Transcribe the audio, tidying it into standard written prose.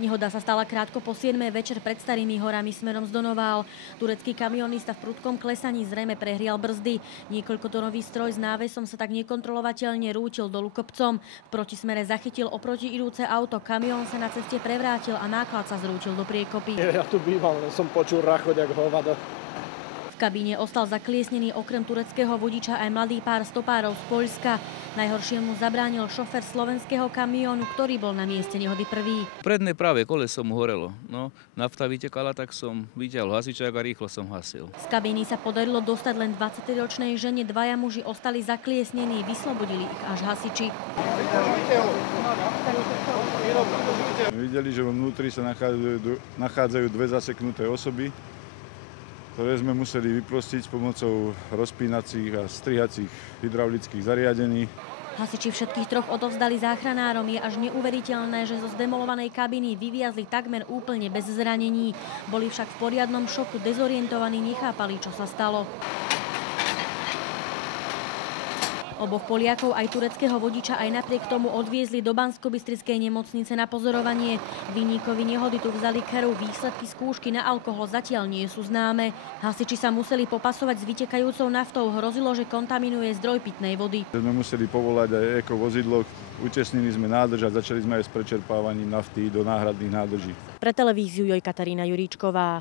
Nehoda sa stala krátko po 7. večer pred Starými horami smerom z Donoval. Turecký kamionista v prudkom klesaní zrejme prehrial brzdy. Niekoľkotonový stroj s návesom sa tak nekontrolovateľne rútil dolu kopcom. V protismere zachytil oproti idúce auto. Kamión sa na ceste prevrátil a náklad sa zrútil do priekopy. Ja tu bývam, som počul rachot jak hovado. V kabíne ostal zakliesnený okrem tureckého vodiča aj mladý pár stopárov z Poľska. Najhoršiemu zabránil šofér slovenského kamiónu, ktorý bol na mieste nehody prvý. Predné práve koleso mu horelo. No, nafta vytekala, tak som vyťahol hasičák a rýchlo som hasil. Z kabíny sa podarilo dostať len 23-ročnej žene. Dvaja muži ostali zakliesnení, vyslobodili ich až hasiči. Videli, že vnútri sa nachádzajú dve zaseknuté osoby, ktoré sme museli vyprostiť s pomocou rozpínacích a strihacích hydraulických zariadení. Hasiči všetkých troch odovzdali záchranárom. Je až neuveriteľné, že zo zdemolovanej kabiny vyviazli takmer úplne bez zranení. Boli však v poriadnom šoku, dezorientovaní, nechápali, čo sa stalo. Oboch Poliakov, aj tureckého vodiča, aj napriek tomu odviezli do Banskobystrickej nemocnice na pozorovanie. Vinníkovi nehody tu vzali krv, výsledky skúšky na alkohol zatiaľ nie sú známe. Hasiči sa museli popasovať s vytekajúcou naftou, hrozilo, že kontaminuje zdroj pitnej vody. Sme museli povolať aj ekovozidlo, utesnili sme nádrž a začali sme aj s prečerpávaním nafty do náhradných nádrží. Pre televíziu Katarína Juríčková.